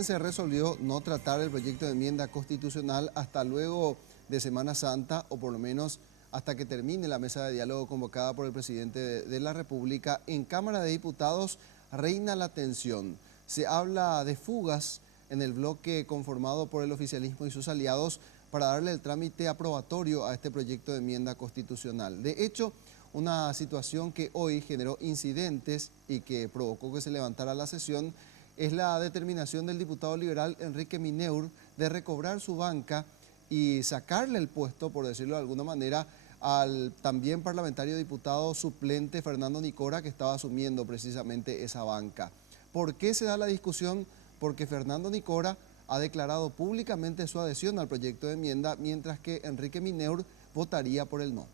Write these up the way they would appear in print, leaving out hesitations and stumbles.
también se resolvió no tratar el proyecto de enmienda constitucional hasta luego de Semana Santa, o por lo menos hasta que termine la mesa de diálogo convocada por el presidente de la República. En Cámara de Diputados reina la tensión. Se habla de fugas en el bloque conformado por el oficialismo y sus aliados para darle el trámite aprobatorio a este proyecto de enmienda constitucional. De hecho, una situación que hoy generó incidentes y que provocó que se levantara la sesión es la determinación del diputado liberal Enrique Mineur de recobrar su banca y sacarle el puesto, por decirlo de alguna manera, al también parlamentario diputado suplente Fernando Nicora, que estaba asumiendo precisamente esa banca. ¿Por qué se da la discusión? Porque Fernando Nicora ha declarado públicamente su adhesión al proyecto de enmienda, mientras que Enrique Mineur votaría por el no.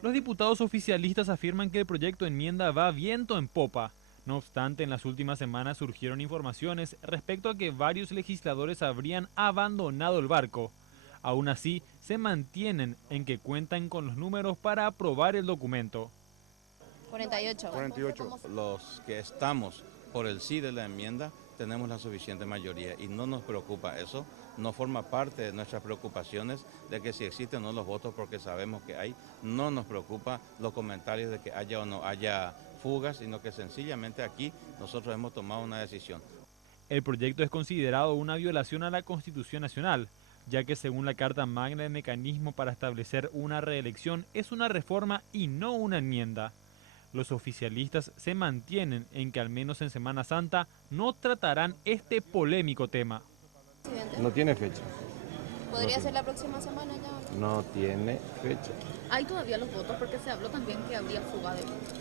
Los diputados oficialistas afirman que el proyecto de enmienda va viento en popa. No obstante, en las últimas semanas surgieron informaciones respecto a que varios legisladores habrían abandonado el barco. Aún así, se mantienen en que cuentan con los números para aprobar el documento. 48. 48. Los que estamos por el sí de la enmienda tenemos la suficiente mayoría y no nos preocupa eso, no forma parte de nuestras preocupaciones de que si existen o no los votos, porque sabemos que hay, no nos preocupa los comentarios de que haya o no haya fugas, sino que sencillamente aquí nosotros hemos tomado una decisión. El proyecto es considerado una violación a la Constitución Nacional, ya que según la Carta Magna el mecanismo para establecer una reelección es una reforma y no una enmienda. Los oficialistas se mantienen en que al menos en Semana Santa no tratarán este polémico tema. No tiene fecha. ¿Podría ser la próxima semana ya? No tiene fecha. ¿Hay todavía los votos? Porque se habló también que habría fuga de votos.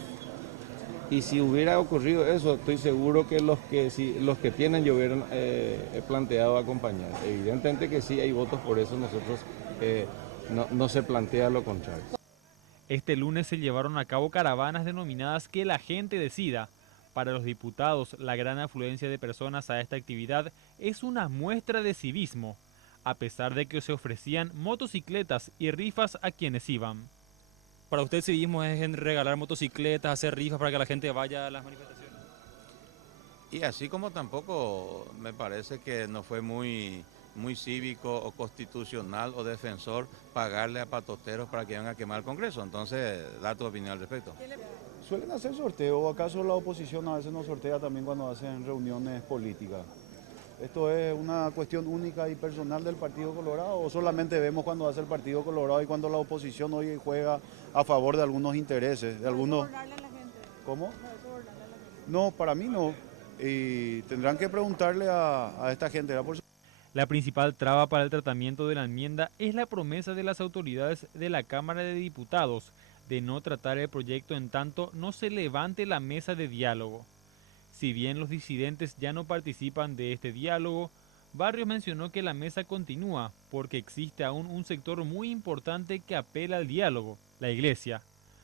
Y si hubiera ocurrido eso, estoy seguro que los que tienen yo hubieran planteado acompañar. Evidentemente que sí hay votos, por eso nosotros no se plantea lo contrario. Este lunes se llevaron a cabo caravanas denominadas Que la gente decida. Para los diputados, la gran afluencia de personas a esta actividad es una muestra de civismo, a pesar de que se ofrecían motocicletas y rifas a quienes iban. Para usted civismo es en regalar motocicletas, hacer rifas para que la gente vaya a las manifestaciones. Y así como tampoco me parece que no fue muy cívico o constitucional o defensor pagarle a patoteros para que vengan a quemar el Congreso. Entonces, da tu opinión al respecto. Suelen hacer sorteo, o acaso la oposición a veces nos sortea también cuando hacen reuniones políticas. ¿Esto es una cuestión única y personal del Partido Colorado o solamente vemos cuando hace el Partido Colorado y cuando la oposición hoy juega a favor de algunos intereses? De algunos... ¿Cómo? No, para mí no. Y tendrán que preguntarle a esta gente. La principal traba para el tratamiento de la enmienda es la promesa de las autoridades de la Cámara de Diputados de no tratar el proyecto en tanto no se levante la mesa de diálogo. Si bien los disidentes ya no participan de este diálogo, Barrios mencionó que la mesa continúa porque existe aún un sector muy importante que apela al diálogo, la Iglesia.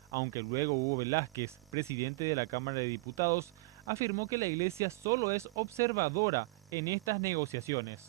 Aunque luego Hugo Velázquez, presidente de la Cámara de Diputados, afirmó que la Iglesia solo es observadora en estas negociaciones.